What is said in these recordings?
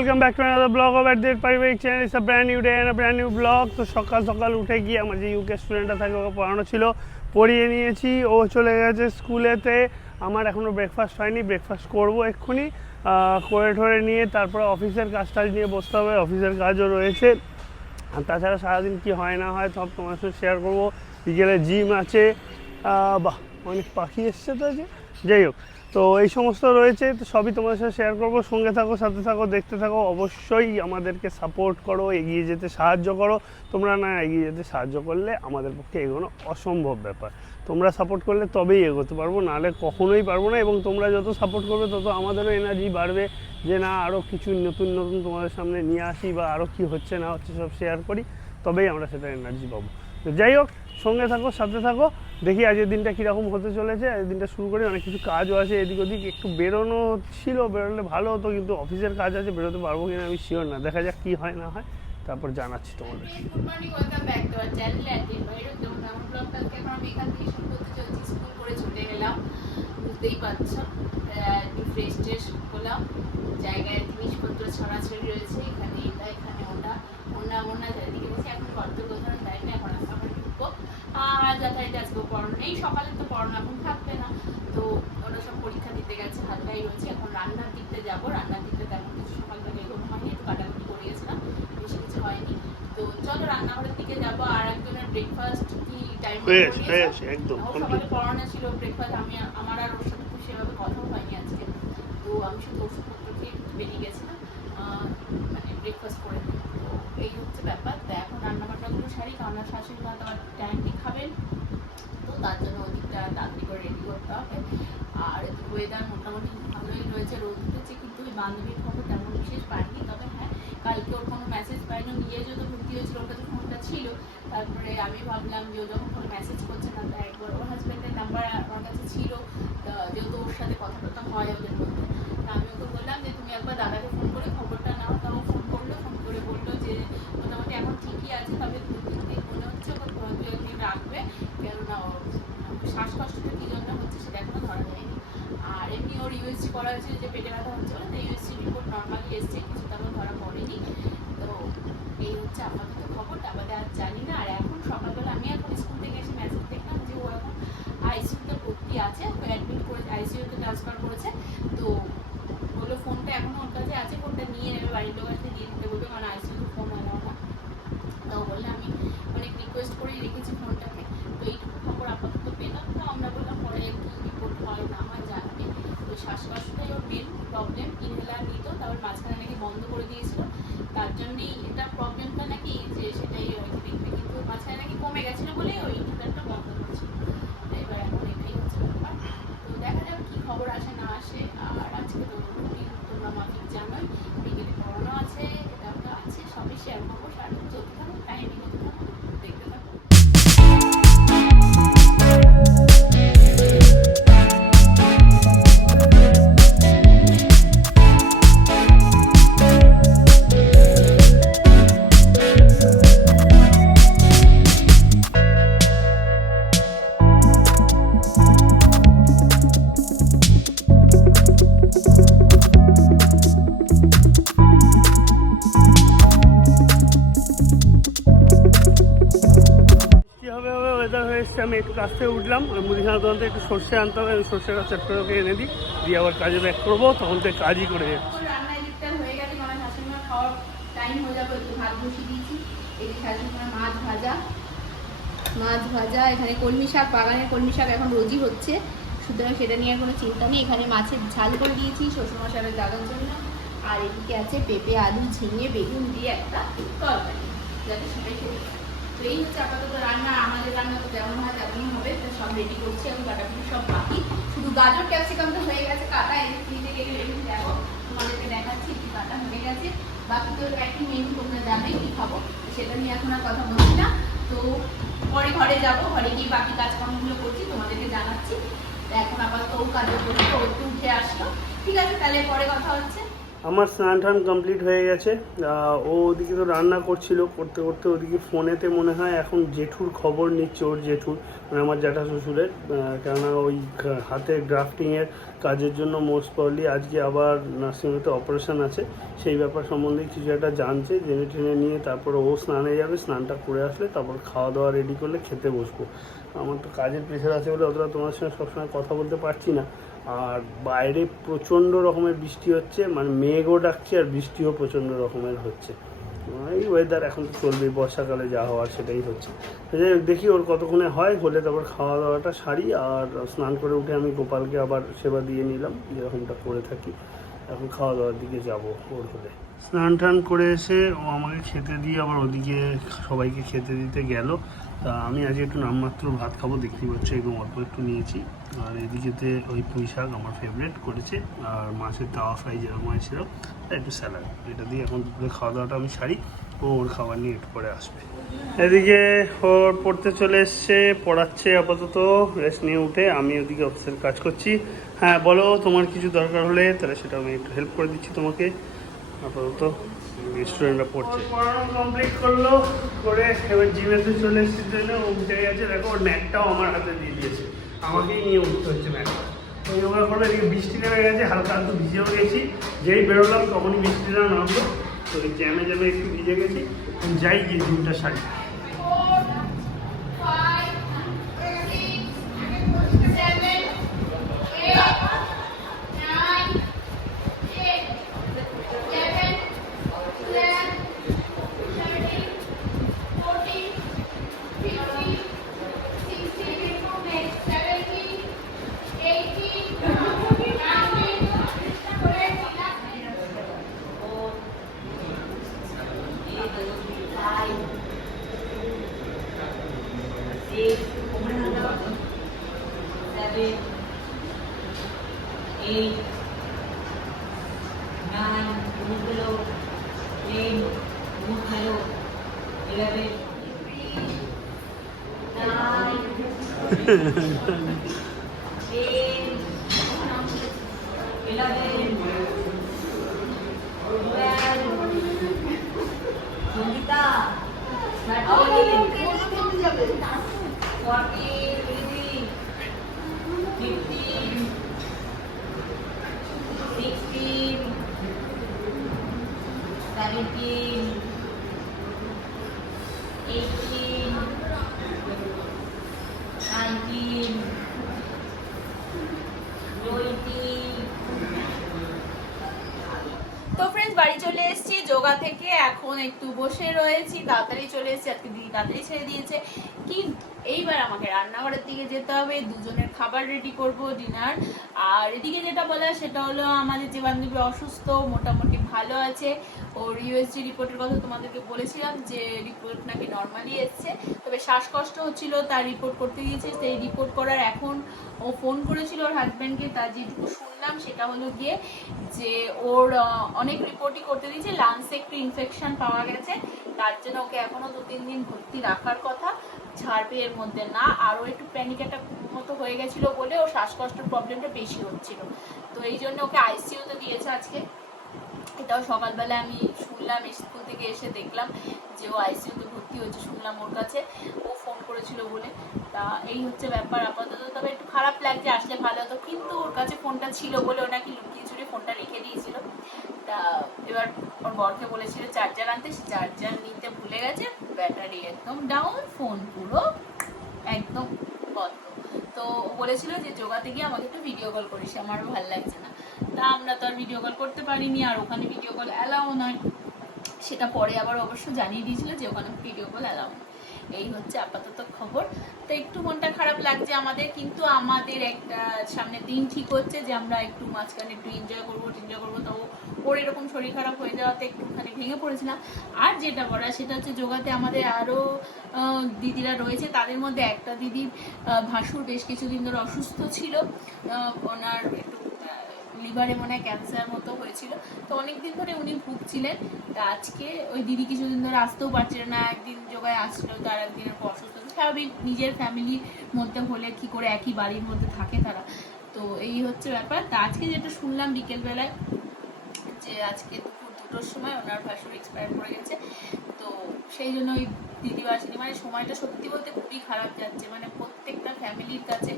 Welcome back to another blog of at পারিবারিক channel is a brand new day and brand new blog তো সকাল সকাল উঠে গিয়ে আমার যে ইউকে স্টুডেন্টটা থাকে, ওকে পড়ানো ছিল, পড়িয়ে নিয়েছি। ও চলে গেছে স্কুলেতে আমার এখনও ব্রেকফাস্ট হয়নি ব্রেকফাস্ট করব এক্ষুনি। করে ঠরে নিয়ে তারপরে অফিসের কাজ টাজ নিয়ে বসতে হবে, অফিসের কাজও রয়েছে। আর তাছাড়া সারাদিন কি হয় না হয় সব তোমার সাথে শেয়ার করব। বিকেলে জিম আছে। বাহ, অনেক পাখি এসছে তো আজকে। যাই হোক তো এই সমস্ত রয়েছে, তো সবই তোমাদের সাথে শেয়ার করব। সঙ্গে থাকো, সাথে থাকো, দেখতে থাকো। অবশ্যই আমাদেরকে সাপোর্ট করো, এগিয়ে যেতে সাহায্য করো। তোমরা না এগিয়ে যেতে সাহায্য করলে আমাদের পক্ষে এগোনো অসম্ভব ব্যাপার। তোমরা সাপোর্ট করলে তবেই এগোতে পারব, নাহলে কখনোই পারব না। এবং তোমরা যত সাপোর্ট করবে, তত আমাদেরও এনার্জি বাড়বে যে না আরও কিছু নতুন নতুন তোমাদের সামনে নিয়ে আসি বা আরও কি হচ্ছে, না হচ্ছে, সব শেয়ার করি, তবেই আমরা সেটা এনার্জি পাবো। তো যাই হোক সঙ্গে থাকো, সাথে থাকো। দেখি আজকের দিনটা কীরকম হতে চলেছে। আজকের দিনটা শুরু করি, অনেক কিছু কাজও আছে এদিক ওদিক। একটু বেরোনো ছিল, বেরোলে ভালো হতো, কিন্তু অফিসের কাজ আছে, বেরোতে পারব কিনা আমি শিওর না। দেখা যাক কী হয়, না হয়, তারপর জানাচ্ছি তোমাদের। জায়গায় জিনিসপত্র ছড়াছড়ি রয়েছে, এখানে এটা, এখানে ওটা। চারিদিকে দিয়েছে এখন গর্ত গোছানো যায় না? আর যাতায়াতে আজকে পড়ানো নেই। সকালে তো পড়ানো এখন থাকবে না। তো ওরা সব পরীক্ষা দিতে গেছে হালকাই রয়েছে। এখন রান্নার দিকতে যাব। রান্নার দিকতে তেমন কিছু সকাল থেকে এগোনো হয়নি একটু কাটাকুটি করে গেছিলাম। বেশি কিছু হয়নি। তো চলো রান্নাঘরের দিকে যাব। আর একজনের ব্রেকফাস্ট কি টাইম একদম সকালে পড়ানো ছিল ব্রেকফাস্ট আমি আমার আর ওর সাথে খুব সেভাবে কথাও হয়নি আজকে। তো আমি শুধু ওষুধপত্র খেয়ে বেরিয়ে গেছিলাম। মানে ব্রেকফাস্ট করে তো এই হচ্ছে ব্যাপার। তো এখন রান্নাবান্নাগুলো সারি, কারণ শাশুড়ি মা তো আমার টাইমটি খাবেন। তো তার জন্য ওদিকটা তাড়াতাড়ি করে রেডি করতে হবে। আর ওয়েদার মোটামুটি ভালোই রয়েছে রোদ উঠেছে কিন্তু ওই বান্ধবীর খবর তেমন বিশেষ পাইনি। তবে হ্যাঁ কালকে ওর কোনো মেসেজ পাইনি। নিজে যত ভর্তি হয়েছিল, ওর কাছে ফোনটা ছিল। তারপরে আমি ভাবলাম যে ও যখন কোনো মেসেজ করছে না তাই একবার ওর হাজব্যান্ডের নাম্বার আমার কাছে ছিল। তা যেহেতু ওর সাথে কথা টথা হয়, ওদের মধ্যে তা আমি ওকে বললাম যে তুমি একবার দাদাকে ফোন করে খবরটা নাও তা ফোন করল, ফোন করে বলল যে মোটামুটি এখন ঠিকই আছে, তবে দু তিন মনে হচ্ছে ওকে দু একদিন রাখবে, কেননা শ্বাসকষ্টটা কী জন্য হচ্ছে সেটা এখনও ধরা যায়নি। আর এমনি ওর ইউএসজি করা যে পেটে ব্যথা হচ্ছে তো ইউএসজি রিপোর্ট নর্মালি এসছে কিছু তেমন ধরা পড়েনি। তো এই হচ্ছে আপাতত খবর তারপরে আর এখন সকালবেলা আমি এখন স্কুল থেকে এসে মেসেজ দেখলাম যে ও এখন আইসিইউতে ভর্তি আছে ওকে অ্যাডমিট করে আইসিইউতে ট্রান্সফার করেছে তো বলল ফোনটা এখনও ওর কাছে আছে ফোনটা নিয়ে নেবে বাড়ির লোক আছে দিয়ে দিতে বলবে মানে আইসিইউ একটু উঠলাম মুদিখানা দোকান থেকে একটু সর্ষে আনতে হবে সর্ষে সর্ষেটা চট করে এনে দিই, দিয়ে আবার কাজে ব্যাক করব, তখন থেকে কাজই করে যাচ্ছি। গেছে মাছ ভাজা মাছ ভাজা, এখানে কলমি শাক, বাগানের কলমি শাক এখন রোজই হচ্ছে। সুতরাং সেটা নিয়ে কোনো চিন্তা নেই, এখানে মাছের ঝাল করে দিয়েছি, শ্বশুরমশাইয়ের দাদার জন্য। আর এদিকে আছে পেঁপে, আলু, ঝিঙে, বেগুন দিয়ে একটা তরকারি, যাতে সেটাই খেতে। তো এই হচ্ছে আপাতত রান্না, আমাদের রান্না তো যেমন হয় তেমনই হবে, তো সব রেডি করছি, এখন কাটাকুটি সব বাকি। শুধু গাজর ক্যাপসিকাম তো হয়ে গেছে কাটা ফ্রিজে কেটে রেখে দেখো, তোমাদেরকে দেখাচ্ছি কি কাটা হয়ে গেছে। বাকি তো একই মেনু তোমরা জানোই কি খাব সেটা নিয়ে এখন আর কথা বলছি না। তো পরে ঘরে যাব, ঘরে গিয়ে বাকি কাজকর্মগুলো করছি, তোমাদেরকে জানাচ্ছি। এখন আপাতত ও কাজও করছে ও উঠে আসলো। ঠিক আছে, তাহলে পরে কথা হচ্ছে। আমার স্নান টান কমপ্লিট হয়ে গেছে। ও ওদিকে তো রান্না করছিল, করতে করতে ওদিকে ফোনেতে মনে হয় এখন জেঠুর খবর নিচ্ছে, ওর জেঠুর মানে আমার জ্যাঠা শ্বশুরের। কেননা ওই হাতে গ্রাফটিংয়ের কাজের জন্য মোস্ট প্রবলি আজকে আবার নার্সিংহোমে অপারেশন আছে। সেই ব্যাপার সম্বন্ধে কিছু একটা জানছে, জেনে টেনে নিয়ে তারপর ও স্নানে যাবে, স্নানটা করে আসলে তারপর খাওয়া দাওয়া রেডি করলে খেতে বসবো। আমার তো কাজের প্রেশার আছে বলে অতটা তোমার সঙ্গে সবসময় কথা বলতে পারছি না। আর বাইরে প্রচণ্ড রকমের বৃষ্টি হচ্ছে মানে মেঘও ডাকছে আর বৃষ্টিও প্রচণ্ড রকমের হচ্ছে। এই ওয়েদার এখন তো চলবেই বর্ষাকালে যা হওয়ার সেটাই হচ্ছে। দেখি ওর কতক্ষণে হয়, হলে তারপর খাওয়া দাওয়াটা সারি আর স্নান করে উঠে আমি গোপালকে আবার সেবা দিয়ে নিলাম যেরকমটা করে থাকি। এখন খাওয়া দাওয়ার দিকে যাব ওর হলে। স্নান টান করে এসে ও আমাকে খেতে দিয়ে আবার ওদিকে সবাইকে খেতে দিতে গেল। তা আমি আজকে একটু নামমাত্র ভাত খাব দেখতেই পাচ্ছ এরকম অল্প একটু নিয়েছি। আর এদিকেতে ওই পুঁই শাক আমার ফেভারিট করেছে, আর মাছের তাওয়া ফ্রাই যেরকম হয়েছিল একটু স্যালাড এটা দিয়ে এখন দুপুরে খাওয়া দাওয়াটা আমি সারি, ও ওর খাবার নিয়ে একটু পরে আসবে। এদিকে ওর পড়তে চলে এসছে, পড়াচ্ছে আপাতত রেস্ট নিয়ে উঠে আমি ওদিকে অফিসের কাজ করছি। হ্যাঁ বলো তোমার কিছু দরকার হলে, তাহলে সেটা আমি একটু হেল্প করে দিচ্ছি তোমাকে। আপাতত স্টুডেন্টরা পড়ছে। কমপ্লিট করল, করে এবার জিমেতে চলে এসেছি ট্রেনে উঠে গেছে, দেখো, ওর ম্যাটটাও আমার হাতে দিয়ে দিয়েছে। আমাকেই নিয়ে উঠতে হচ্ছে ম্যাটটা তো যোগা করলে এদিকে বৃষ্টি নেমে গেছে, হালকা হালকা ভিজেও গেছি। যেই বেরোলাম, তখনই বৃষ্টিটা নামলো। তো জ্যামে জ্যামে একটু ভিজে গেছি। যাই গিয়ে জিমটা সারি। eight, seven, eight, nine, Mukalo, ten, Mukalo, eleven, three, nine. Yoga থেকে এখন একটু বসে রয়েছি, তাড়াতাড়ি চলে এসেছি, আজকে দিদি তাড়াতাড়ি ছেড়ে দিয়েছে। কিন্তু এইবার আমাকে রান্নাঘরের দিকে যেতে হবে, দুজনের খাবার রেডি করব ডিনার আর এদিকে যেটা বলা সেটা হলো আমাদের যে বান্ধবী অসুস্থ, মোটামুটি ভালো আছে। ওর ইউএসজি রিপোর্টের কথা তোমাদেরকে বলেছিলাম যে রিপোর্ট নাকি নর্মালি এসছে। তবে শ্বাসকষ্ট হচ্ছিল, তার রিপোর্ট করতে গিয়েছে। সেই রিপোর্ট করার এখন ও ফোন করেছিল ওর হাজব্যান্ডকে তার যেটুকু শুনলাম সেটা হলো গিয়ে যে ওর অনেক রিপোর্টই করতে দিয়েছে লাংসে একটু ইনফেকশন পাওয়া গেছে, তার জন্য ওকে এখনও দু তিন দিন ভর্তি রাখার কথা, ছাড়বে এর মধ্যে না, আরও একটু প্যানিক অ্যাটাক মতো হয়ে গেছিল বলে ওর শ্বাসকষ্টের প্রবলেমটা বেশি হচ্ছিল। তো এই জন্য ওকে আইসিইউতে দিয়েছে আজকে। এটাও সকালবেলা আমি শুনলাম, স্কুল থেকে এসে দেখলাম যে ও আইসিইউতে ভর্তি হয়েছে শুনলাম ওর কাছে। ও ফোন করেছিল বলে। তা এই হচ্ছে ব্যাপার, আপাতত। তবে একটু খারাপ লাগছে, আসলে ভালো হতো। কিন্তু ওর কাছে ফোনটা ছিল বলে ও নাকি লুকিয়ে চুরি ফোনটা রেখে দিয়েছিল। তা এবার ওর বরকে বলেছিল, চার্জার আনতে। চার্জার নিতে ভুলে গেছে। ব্যাটারি একদম ডাউন ফোন পুরো একদম বন্ধ। তো বলেছিল যে যোগাতে গিয়ে আমাকে একটু ভিডিও কল করিস, আমার ভালো লাগছে না। তা আমরা তো আর ভিডিও কল করতে পারিনি, আর ওখানে ভিডিও কল অ্যালাও নয়। সেটা পরে আবার অবশ্য জানিয়ে দিয়েছিল যে ওখানে ভিডিও কল অ্যালাউ এই হচ্ছে আপাতত খবর। তো একটু মনটা খারাপ লাগছে আমাদের, কিন্তু আমাদের একটা সামনে দিন ঠিক হচ্ছে যে আমরা একটু মাঝখানে একটু এনজয় করব এনজয় করব। তো ওর এরকম শরীর খারাপ হয়ে যাওয়াতে একটুখানি ভেঙে পড়েছিলাম। আর যেটা করা সেটা হচ্ছে যোগাতে আমাদের আরও দিদিরা রয়েছে। তাদের মধ্যে একটা দিদির ভাসুর বেশ কিছুদিন ধরে অসুস্থ ছিল। ওনার লিভারে মনে হয় ক্যান্সার মতো হয়েছিল। তো অনেকদিন ধরে উনি ভুগছিলেন। তা আজকে ওই দিদি কিছুদিন ধরে আসতেও পারছিল না। একদিন যোগায় আসলো, তার একদিনের পর অসুস্থ। স্বাভাবিক নিজের ফ্যামিলির মধ্যে হলে কি করে একই বাড়ির মধ্যে থাকে তারা। তো এই হচ্ছে ব্যাপার। তা আজকে যেটা শুনলাম বিকেলবেলায়, যে আজকে দুপুর দুটোর সময় ওনার ভাসুর এক্সপায়ার করে গেছে। তো সেই জন্য ওই আসেনি মানে সময়টা সত্যি বলতে খুবই খারাপ যাচ্ছে। মানে প্রত্যেকটা ফ্যামিলির কাছে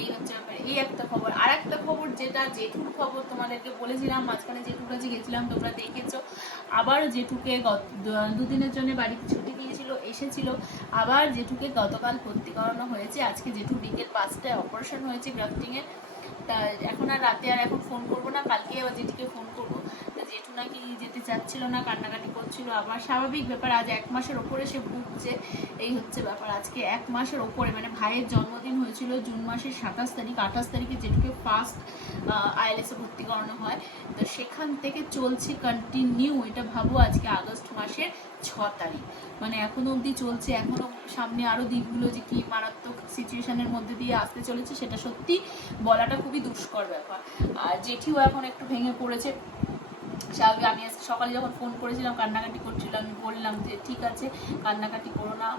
এই হচ্ছে এই একটা খবর। আর একটা খবর যেটা জেঠুর খবর তোমাদেরকে বলেছিলাম, মাঝখানে জেঠুর কাছে গেছিলাম, তোমরা দেখেছ। আবার জেঠুকে দুদিনের জন্য বাড়িতে ছুটি দিয়েছিল, এসেছিল। আবার জেঠুকে গতকাল ভর্তি করানো হয়েছে। আজকে জেঠু বিকেল পাঁচটায় অপারেশন হয়েছে গ্রাফটিংয়ের তা এখন আর রাতে আর এখন ফোন করব না। কালকে আবার জেঠিকে ফোন করব। নাকি যেতে চাচ্ছিল না, কান্নাকাটি করছিল। আবার স্বাভাবিক ব্যাপার, আজ এক মাসের ওপরে সে ভুগছে। এই হচ্ছে ব্যাপার। আজকে এক মাসের ওপরে মানে ভাইয়ের জন্মদিন হয়েছিল জুন মাসের সাতাশ তারিখ, আঠাশ তারিখে যেটুকু ফার্স্ট আইএলএসে ভর্তি করানো হয়। তো সেখান থেকে চলছে কন্টিনিউ এটা ভাবো আজকে আগস্ট মাসের ছ তারিখ। মানে এখনও অবধি চলছে, এখনও সামনে আরও দিকগুলো যে কি মারাত্মক সিচুয়েশনের মধ্যে দিয়ে আসতে চলেছে, সেটা সত্যি বলাটা খুবই দুষ্কর ব্যাপার। আর জেঠিও এখন একটু ভেঙে পড়েছে। স্বাভাবিক আমি আজকে সকালে যখন ফোন করেছিলাম, কান্নাকাটি করছিলাম আমি বললাম যে, ঠিক আছে, কান্নাকাটি করো না।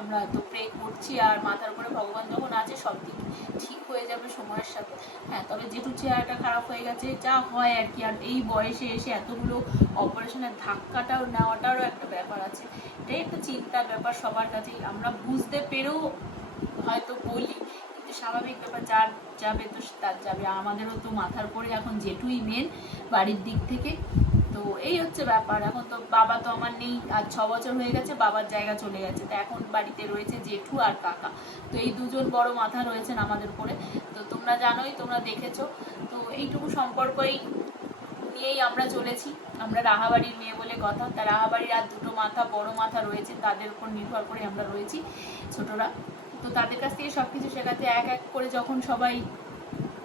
আমরা তো প্রে করছি আর মাথার উপরে ভগবান যখন আছে, সব দিক ঠিক হয়ে যাবে সময়ের সাথে। হ্যাঁ তবে যেটু চেহারাটা খারাপ হয়ে গেছে, যা হয় আর কি। আর এই বয়সে এসে এতগুলো অপারেশনের ধাক্কাটাও নেওয়াটারও একটা ব্যাপার আছে। এটাই একটা চিন্তার ব্যাপার সবার কাছেই। আমরা বুঝতে পেরেও হয়তো বলি স্বাভাবিক ব্যাপার, যার যাবে তো তার যাবে। আমাদেরও তো মাথার পরে এখন জেঠুই মেন বাড়ির দিক থেকে। তো এই হচ্ছে ব্যাপার। এখন তো বাবা তো আমার নেই, আর ছ বছর হয়ে গেছে, বাবার জায়গা চলে গেছে। তো এখন বাড়িতে রয়েছে জেঠু আর কাকা। তো এই দুজন বড় মাথা রয়েছেন আমাদের উপরে। তো তোমরা জানোই, তোমরা দেখেছ। তো এইটুকু সম্পর্কই নিয়েই আমরা চলেছি। আমরা রাহাবাড়ির মেয়ে বলে কথা। তা রাহাবাড়ির আর দুটো মাথা, বড় মাথা রয়েছে। তাদের উপর নির্ভর করে আমরা রয়েছি ছোটরা। তো তাদের কাছ থেকে সব কিছু শেখাতে এক এক করে যখন সবাই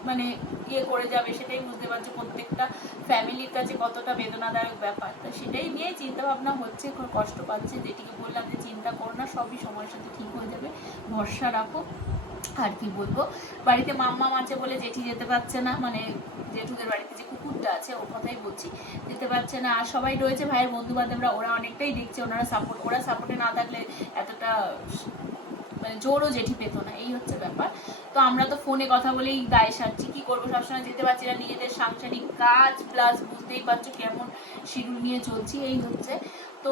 মানে ইয়ে করে যাবে, সেটাই বুঝতে পারছে প্রত্যেকটা ফ্যামিলির কাছে কতটা বেদনাদায়ক ব্যাপার। তো সেটাই নিয়ে চিন্তা ভাবনা হচ্ছে কষ্ট পাচ্ছে। যেটিকে বললাম যে চিন্তা করো না, সবই সময়ের সাথে ঠিক হয়ে যাবে। ভরসা রাখো। আর কি বলব? বাড়িতে মাম্মা আছে বলে জেঠি যেতে পারছে না। মানে জেঠুদের বাড়িতে যে কুকুরটা আছে, ওর কথাই বলছি। যেতে পারছে না। আর সবাই রয়েছে ভাইয়ের বন্ধু বান্ধবরা ওরা অনেকটাই দেখছে, ওনারা সাপোর্ট ওরা সাপোর্টে না থাকলে এতটা মানে জোরও জেঠি পেতো না, এই হচ্ছে ব্যাপার। তো আমরা তো ফোনে কথা বলেই দায় সারছি, কি করব? সবসময় যেতে পারছি না, নিজেদের সাংসারিক কাজ প্লাস বুঝতেই পারছ কেমন শিডিউল নিয়ে চলছি, এই হচ্ছে। তো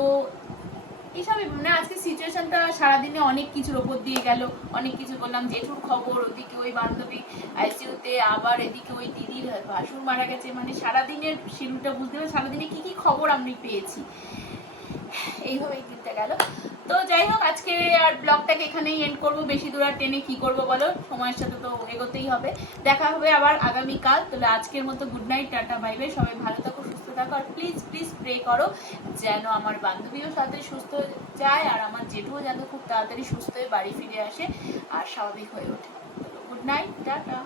এইসবই মানে আজকে সিচুয়েশনটা সারাদিনে অনেক কিছুর ওপর দিয়ে গেল। অনেক কিছু করলাম জেঠুর খবর, ওদিকে ওই বান্ধবী আইসিউতে আবার এদিকে ওই দিদির ভাসুর মারা গেছে। মানে সারাদিনের শিডিউলটা বুঝতে পারছি সারাদিনে কি কি খবর আমি পেয়েছি। এইভাবেই গেল। তো যাই হোক, আজকে আর ব্লগটাকে এখানেই এন্ড বেশি দূর আর টেনে কি বলো? সময়ের সাথে তো এগোতেই হবে। দেখা হবে আবার আগামীকাল। তাহলে আজকের মতো good night tata bye bye সবাই ভালো থাকো, সুস্থ থাকো। আর প্লিজ প্লিজ প্রে করো যেন আমার বান্ধবীও সাথে সুস্থ হয়ে যায় আর আমার জেঠুও যেন খুব তাড়াতাড়ি সুস্থ হয়ে বাড়ি ফিরে আসে আর স্বাভাবিক হয়ে ওঠে। Good night tata.